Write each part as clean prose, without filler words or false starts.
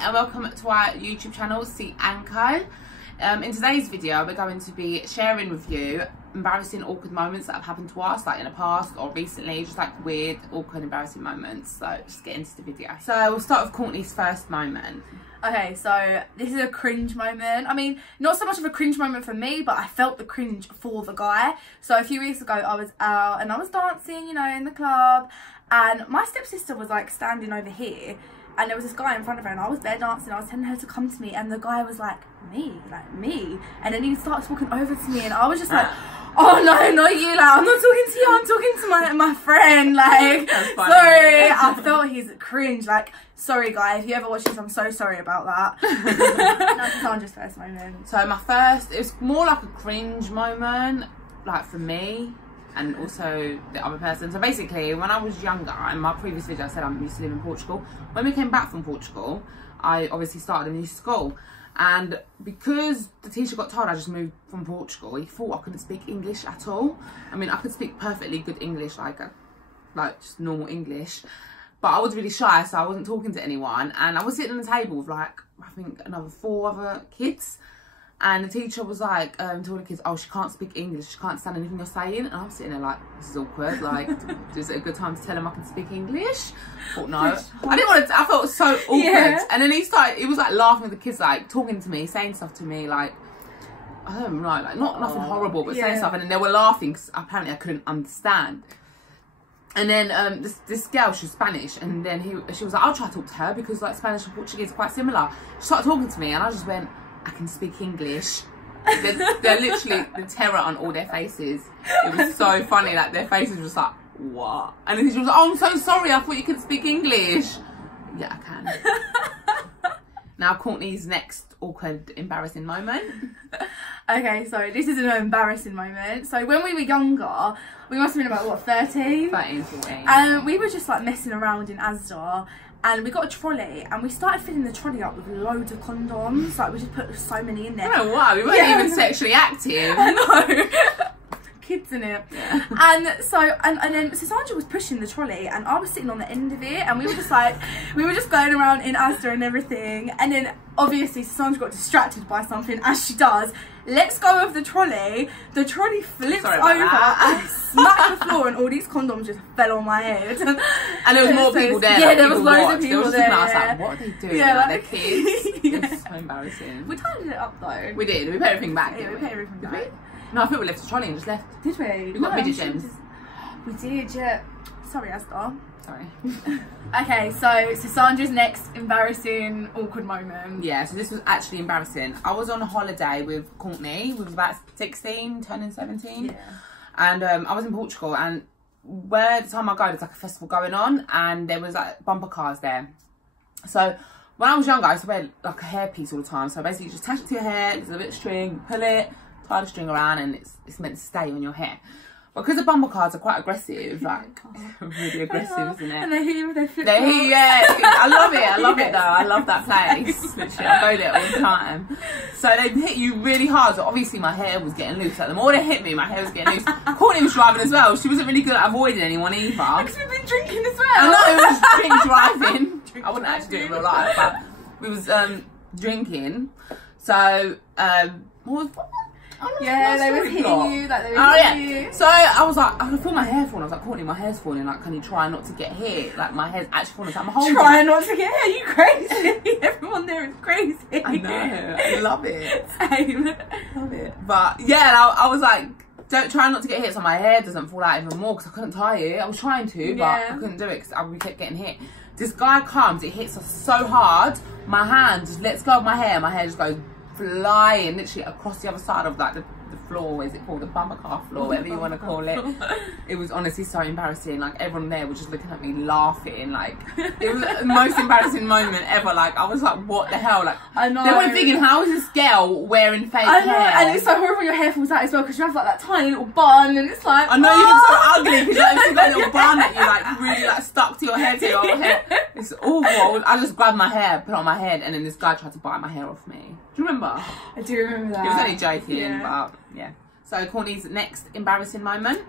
and welcome to our YouTube channel, See and Co. In today's video, we're going to be sharing with you embarrassing, awkward moments that have happened to us, like in the past or recently, just like weird, awkward, embarrassing moments. So just get into the video. So we'll start with Courtney's first moment. Okay, so this is a cringe moment. I mean, not so much of a cringe moment for me, but I felt the cringe for the guy. So a few weeks ago, I was out and I was dancing, you know, in the club, and my stepsister was like standing over here, and there was this guy in front of her, and I was there dancing. I was telling her to come to me, and the guy was like, me, and then he starts walking over to me, and I was just like, oh no, not you, like, I'm not talking to you, I'm talking to my friend, like, sorry. I felt his cringe, like, sorry guy, if you ever watch this, I'm so sorry about that. That's Sisandra's first moment. So my first, it's more like a cringe moment, like for me, and also the other person. So basically, when I was younger, in my previous video I said I used to live in Portugal. When we came back from Portugal, I obviously started a new school, and because the teacher got told I just moved from Portugal, he thought I couldn't speak English at all. I mean, I could speak perfectly good English, like just normal English, but I was really shy, so I wasn't talking to anyone, and I was sitting on the table with like, I think another 4 other kids. And the teacher was like, to all the kids, oh, she can't speak English, she can't understand anything you're saying. And I was sitting there like, this is awkward, like, is it a good time to tell him I can speak English? I thought, no. I didn't want to, I felt so awkward. Yeah. And then he was like laughing with the kids, like talking to me, saying stuff to me, like, I don't know, like nothing horrible, but saying stuff. And then they were laughing because apparently I couldn't understand. And then this girl, she was Spanish, and then she was like, I'll try to talk to her because like Spanish and Portuguese are quite similar. She started talking to me, and I just went, I can speak English. They're literally the terror on all their faces. It was so funny, like their faces were just like, what? And then she was like, oh, I'm so sorry, I thought you could speak English. Yeah, I can. Now Courtney's next awkward, embarrassing moment. Okay, so this is an embarrassing moment. So when we were younger, we must have been about, what, 13? 13, 14. And we were just like messing around in Asda, and we got a trolley, and we started filling the trolley up with loads of condoms. Like, we just put so many in there. Oh wow, we weren't even sexually active. I know. Kids in it. Yeah. And so, and then Sisandra was pushing the trolley, and I was sitting on the end of it, and we were just like, we were just going around in Asda and everything. And then obviously Sisandra got distracted by something, as she does. Let's go of the trolley flips over and smacked the floor, and all these condoms just fell on my head. And there was more people there. Yeah, like, there was loads of people there. I was like, what are they doing? Yeah, like they're kids. Yeah. It was so embarrassing. We tidied it up though. We did. We put everything back. Yeah, we put everything back. No, I think we left the trolley and just left. Did we? We got midget gems. We did, yeah. Sorry, Asda. Sorry. Okay, so Sisandra's next embarrassing, awkward moment. Yeah, so this was actually embarrassing. I was on a holiday with Courtney. We was about 16, turning 17. Yeah. And I was in Portugal, and where the time I go, there's like a festival going on, and there was like bumper cars there. So when I was younger, I used to wear like a hairpiece all the time. So basically you just attach it to your hair, there's a bit of string, pull it, tie the string around, and it's meant to stay on your hair. Because the bumper cars are quite aggressive, like really aggressive, isn't it? And they hit you with their flip flops. Yeah, I love it though. I love that place. Literally, I go there all the time. So they hit you really hard. So obviously my hair was getting loose. Like the more they hit me, my hair was getting loose. Courtney was driving as well. She wasn't really good at avoiding anyone either. Because we've been drinking as well. I know, it was drink driving. I wouldn't actually do it in real life, but we was drinking. So yeah, they were hitting you, like they were hitting you. So I was like, I could feel my hair falling. I was like, Courtney, my hair's falling. Like, can you try not to get hit? Like, my hair's actually falling. So I'm holding. Try not to get hit? Are you crazy? Everyone there is crazy. I know. I love it. Same. Love it. But yeah, I was like, don't try not to get hit so my hair doesn't fall out even more, because I couldn't tie it. I was trying to, but I couldn't do it because we kept getting hit. This guy comes, it hits us so hard. My hand just lets go of my hair. My hair just goes flying literally across the other side of like the floor. What is it called? The bumper car floor, whatever you want to call it. It was honestly so embarrassing. Like everyone there was just looking at me laughing. Like it was the most embarrassing moment ever. Like I was like, what the hell? Like I know. They were thinking, how is this girl wearing fake hair? And it's so horrible when your hair falls out as well, because you have like that tiny little bun, and it's like, I know, you look so ugly because you have that little bun that you like really like stuck to your head. It's awful. I just grabbed my hair, put it on my head, and then this guy tried to bite my hair off me. Do you remember? I do remember that. He was only joking, but yeah. So Courtney's next embarrassing moment.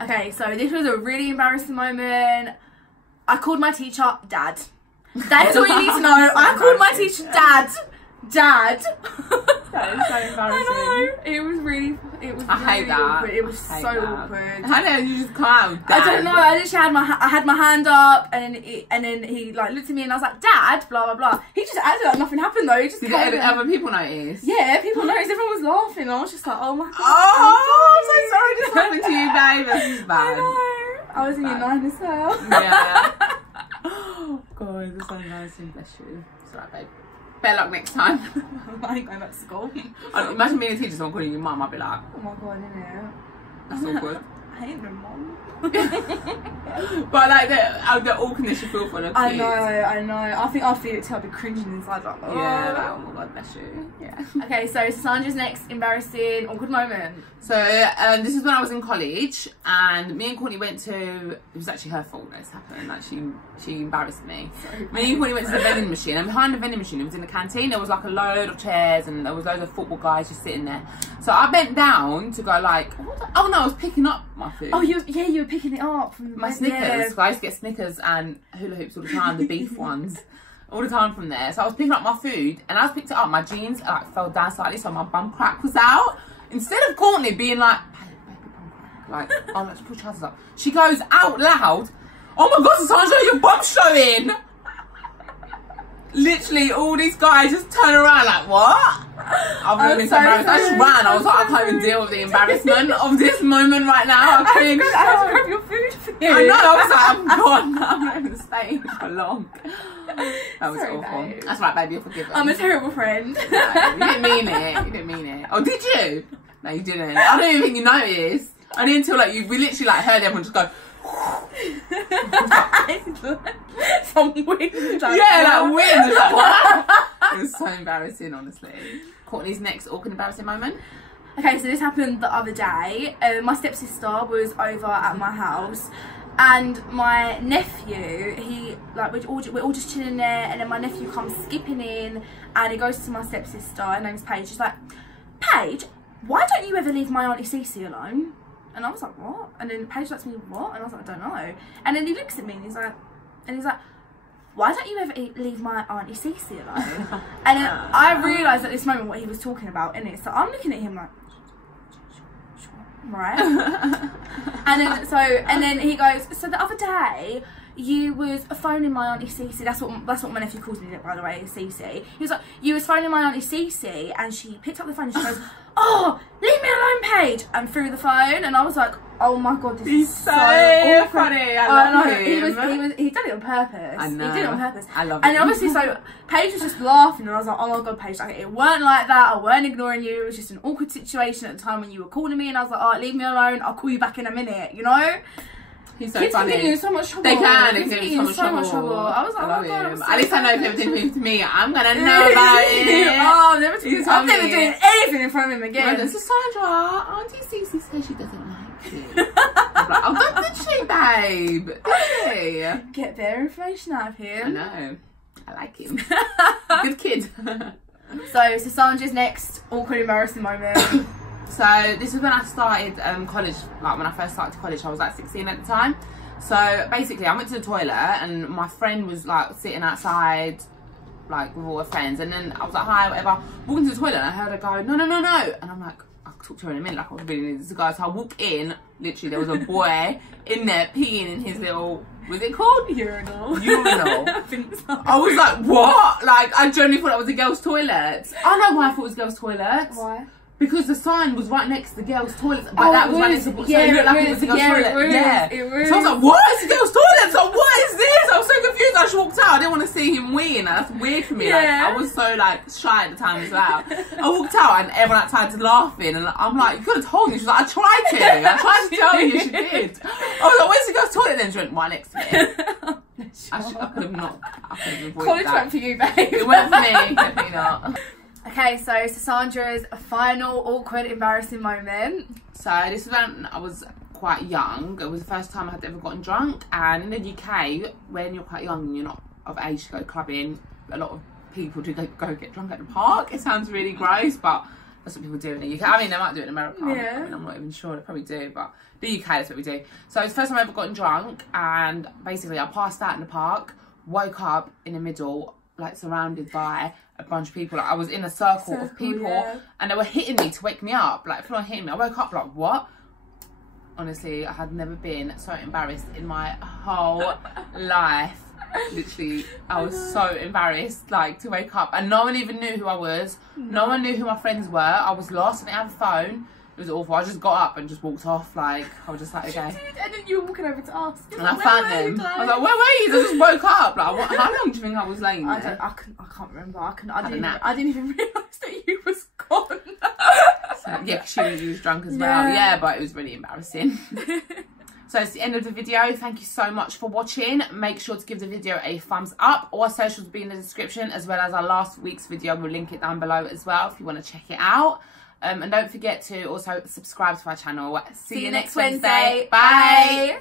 Okay, so this was a really embarrassing moment. I called my teacher Dad. That is all you need to know. I called my teacher Dad. Dad. That is so embarrassing. It was really I hate that. awkward. It was so awkward. How did you just come out? Dad? I don't know. I literally had my hand up, and then he like looked at me, and I was like, Dad, blah blah blah. He just acted like nothing happened though. He just did other people notice? Yeah, people noticed. Everyone was laughing. I was just like, oh my god. Oh, I'm so sorry this happened to you, babe. This is bad. I know. I was in year 9 as well. Yeah. Oh god, this is so embarrassing. Bless you. It's alright, babe. Better luck next time. I ain't going back to school. Imagine being a teacher, someone calling you mum, I'd be like, oh my god, innit? that's all good. I hate my mum. But like the awkwardness you feel for the kids. I know. I think I'll feel it till I'll be cringing inside, like, oh. Yeah, like, oh my god, bless you. Yeah. Okay, so Sisandra's next embarrassing awkward moment. So this is when I was in college, and me and Courtney went to. It was actually her fault that this happened. Like she embarrassed me. Me and Courtney went to the vending machine, and behind the vending machine, it was in the canteen. There was like a load of chairs, and there was loads of football guys just sitting there. So I bent down to go like, oh no, I was picking up my food. Oh, you were picking it up from my Snickers. Yeah. I used to get Snickers and hula hoops all the time, the beef ones. All the time from there. So I was picking up my food, and as I picked it up, my jeans like fell down slightly, so my bum crack was out. Instead of Courtney being like, baby, bum crack, like, oh, let's put your trousers up, she goes out loud, oh my god, Sisandra, your bum's showing. Literally, all these guys just turn around like, what? I've been so embarrassed. I just ran. I was like, I can't even deal with the embarrassment of this moment right now. I had to grab your food for you. I know. I was like, I'm gone. I'm not even staying for long. That was awful. Babe. That's right, baby. You're forgiven. I'm a terrible friend. No, you didn't mean it. You didn't mean it. Oh, did you? No, you didn't. I don't even think you noticed. Only until like we literally like heard everyone just go. Some wind. Yeah, like wind. Like, what? It was so embarrassing, honestly. Courtney's next awkward embarrassing moment. Okay, so this happened the other day. My stepsister was over at my house, and my nephew, we're all just chilling there, and then my nephew comes skipping in, and he goes to my stepsister, her name's Paige. He's like, Paige, why don't you ever leave my auntie Cece alone? And I was like, what? And then Paige looks at me, what? And I was like, I don't know. And then he looks at me and he's like, why don't you ever leave my auntie Cece alone? And then I realised at this moment what he was talking about, innit? So I'm looking at him like, right? and then he goes, so the other day you was phoning my auntie Cece. That's what my nephew calls me, by the way, Cece. He was like, you was phoning my auntie Cece, and she picked up the phone and she goes, oh, leave me alone, Paige, and threw the phone. And I was like, oh my god, this is so awkward. Funny. I love him. He did it on purpose. I know. He did it on purpose. I love and him. Obviously, so Paige was just laughing, and I was like, oh my god, Paige, like, it weren't like that. I weren't ignoring you. It was just an awkward situation at the time when you were calling me, and I was like, oh, leave me alone. I'll call you back in a minute, you know? He's so Kids funny. can get you in so much trouble. They can get you in so much trouble. I was like, oh my god, I'm so at least I know if everything happens to me, I'm gonna know about it. Oh, I'm never doing anything in front of him again. This is Sandra. Auntie Cece says she doesn't like you. I'm like, oh, did she, babe? Did she? Get better information out of him. I know. I like him. Good kid. So Sandra's next awkward, embarrassing moment. So this is when I started college, like when I first started college. I was like 16 at the time. So basically I went to the toilet and my friend was like sitting outside like with all her friends, and then I was like, hi, whatever. Walking to the toilet and I heard her go, no. And I'm like, I'll talk to her in a minute, like I was really needed to go. So I walk in, literally there was a boy in there peeing in his little, was it called? Urinal. I think so. I was like, what? Like I genuinely thought it was a girl's toilet. I know why I thought it was a girl's toilet. Why? Because the sign was right next to the girls' toilet, but that was right next to the, so it looked like it was the girls' toilet. So I was like, what? It's the girls' toilet? So what is this? I was so confused. I just walked out. I didn't want to see him weeing. That's weird for me. Yeah. Like, I was so like shy at the time as well. I walked out and everyone outside was laughing, and I'm like, you could have told me. She was like, I tried to tell you. She did. I was like, where's the girls' toilet? Then she went right next to me. I could have not. I could have avoided college that. went for you, babe. It went for me. Definitely not. Okay, so Sisandra's final awkward, embarrassing moment. So this is when I was quite young. It was the first time I had ever gotten drunk, and in the UK, when you're quite young and you're not of age to go clubbing, a lot of people do go get drunk at the park. It sounds really gross, but that's what people do in the UK. I mean, they might do it in America. Yeah. I mean, I'm not even sure. They probably do, but the UK, that's what we do. So it's the first time I ever gotten drunk, and basically I passed out in the park. woke up in the middle, like surrounded by a bunch of people. Like I was in a circle of people, and they were hitting me to wake me up. Like everyone hitting me. I woke up like, what? Honestly, I had never been so embarrassed in my whole life. Literally, I was so embarrassed, like, to wake up, and no one even knew who I was. No one knew who my friends were. I was lost. I didn't have a phone. It was awful. I just got up and just walked off. Like, I was just like, okay. And then you were walking over to us. And I found them. I was like, where were you? I just woke up. Like, how long do you think I was laying there? I can't remember. I didn't even realise that you was gone. So, yeah, because she was drunk as well. Yeah, but it was really embarrassing. So it's the end of the video. Thank you so much for watching. Make sure to give the video a thumbs up. All our socials will be in the description, as well as our last week's video. We'll link it down below as well if you want to check it out. And don't forget to also subscribe to our channel. See you next Wednesday. Bye.